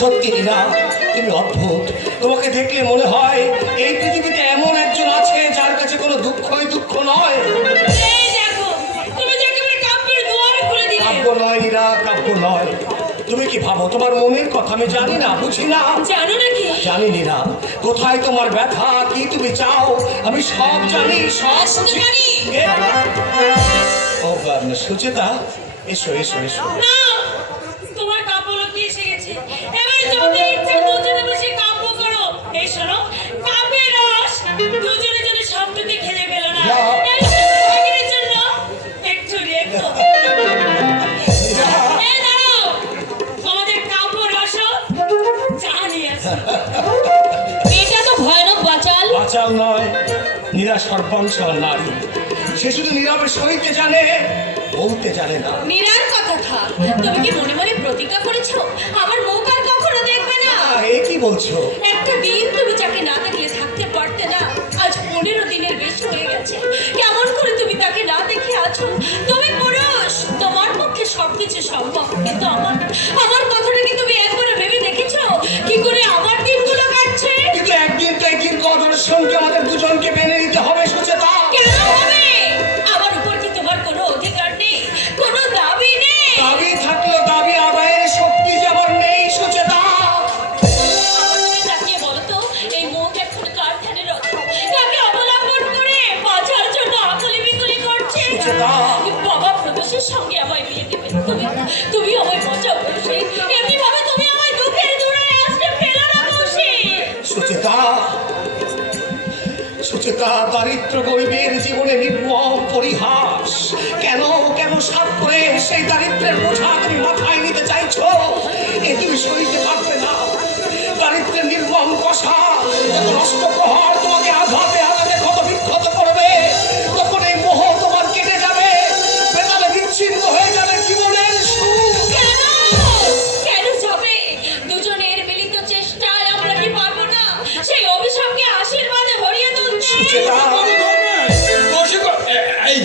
সত্যি তুমি অদ্ভুত। তোমাকে দেখলে মনে হয় এই পৃথিবীতে এমন একজন আছে যার কাছে কোনো দুঃখই দুঃখ নয়। কাব্য নয় নীরা কাব্য নয়। তুমি কি ভাবো তোমার মনের কথা আমি জানি না বুঝি না? জানো নাকি? জানি নীরা কোথায় তোমার ব্যথা কি তুমি চাও? আমি সব জানি সব জানি। ও সুচেতা এসো এসো এসো। না এই শোনো কাব্যের রস দুজনে যদি শব্দকে খেলে পেল না। না। এই সত্যিকারের জন্য একটু রেখো। আমাদের কাব্য রস জানি আছে এটা তো ভয়ানক বাচাল। বাঁচাল নয় নীরা সর্বাংশর নারী। সে শুধু নীরবে সইতে জানে বলতে জানে না। নিরার কথা থাক। তুমি কি মনে মনে প্রতিজ্ঞা করেছ? আমার মুখ আর কখনো দেখবে না। এ কি বলছো? একটা দিন সবকিছু সম্ভব কিন্তু আমার আমার কথাটা কি তুমি একবারে ভেবে দেখেছ? কি করে আমার দিনগুলো কাটছে? কিন্তু একদিন তো একদিন কদর্শনকে আমাদের দুজনকে মেনে নিতে হবে সুচেতা। কেন হবে? আমার উপর কি তোমার কোনো অধিকার নেই? কোনো দাবি নেই? দাবি থাকলেও দাবি আদায়ের শক্তি যে আমার নেই সুচেতা। বাবা প্রদোষের সঙ্গে আমায় বিয়ে তুমি তুমি আমায় বাঁচাও এমনি ভাবে তুমি আমায় দুঃখের দূরে ফেলো না সুচেতা সুচেতা, দারিদ্র গরিবের জীবনে নির্মম পরিহাস। কেন কেন সাত করে সেই দারিদ্রের বোঝা তুমি মাথায় নিতে চাইছো? এ তুমি সইতে পারবে না। দারিদ্রের নির্মম কষা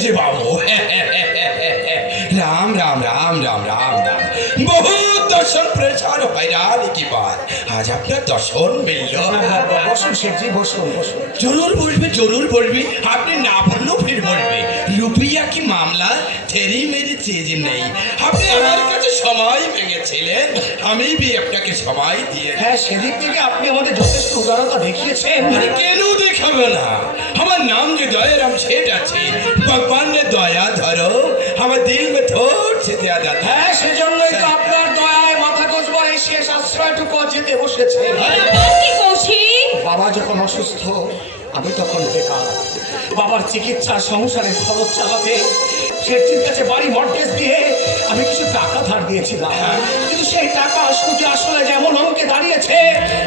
যে বাবু রাম রাম রাম রাম রাম রাম। বহু দর্শন প্রচার হয়রান কি বাদ আজ আপনার দর্শন মিলল। বসুন শেঠজি বসুন বসুন। জরুর বসবে জরুর বলবে। আপনি না বললেও ফির বলবে। কি মামলা? থেরি মেরি চিজ নেই। আপনি আমার কাছে সময় ভেঙেছিলেন আমি বি আপনাকে সময় দিয়ে হ্যাঁ সেদিক থেকে আপনি আমাদের যথেষ্ট উদারতা দেখিয়েছেন। আরে কেন দেখাবে না? আমার নাম যে দয়ারাম শেঠ আছে। ভগবান দয়া ধরো। আমার দিল মে থোড় সে দেয়া দাদা হ্যাঁ সেজন্যই তো আপনার দয়ায় মাথা গোজবার এই শেষ আশ্রয়টুকু যেতে বসেছে। বাবা যখন অসুস্থ আমি তখন বেকার বাবার চিকিৎসা সংসারে খরচ চালাতে শেঠজির কাছে বাড়ি মর্টেজ দিয়ে আমি কিছু টাকা ধার দিয়েছিলাম কিন্তু সেই টাকা সুদে আসলে যেমন অঙ্কে দাঁড়িয়েছে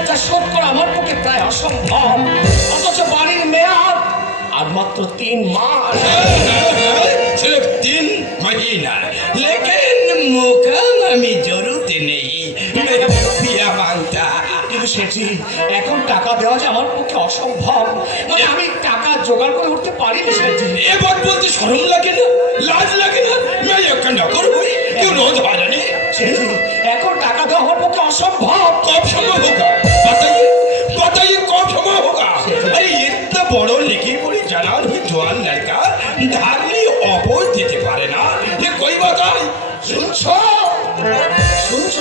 তা শোধ করা আমার পক্ষে প্রায় অসম্ভব অথচ বাড়ির মেয়াদ আর মাত্র তিন মাস सिर्फ तीन महीना लेकिन मुकाम আমি জরুরত সেটি এখন টাকা দেওয়া যে আমার পক্ষে অসম্ভব। মানে আমি টাকা জোগাড় করে উঠতে পারিনি সেটি এবার বলতে শরম লাগে না লাজ লাগে না? একটা কেউ সেটি এখন টাকা দেওয়া আমার পক্ষে অসম্ভব। কম হোক কম হোক। আরে এত বড় লিখে বলে জানা ওই জোয়ান লড়কা ধারলি দিতে পারে না। যে কই বাতাই? শুনছো? শুনছো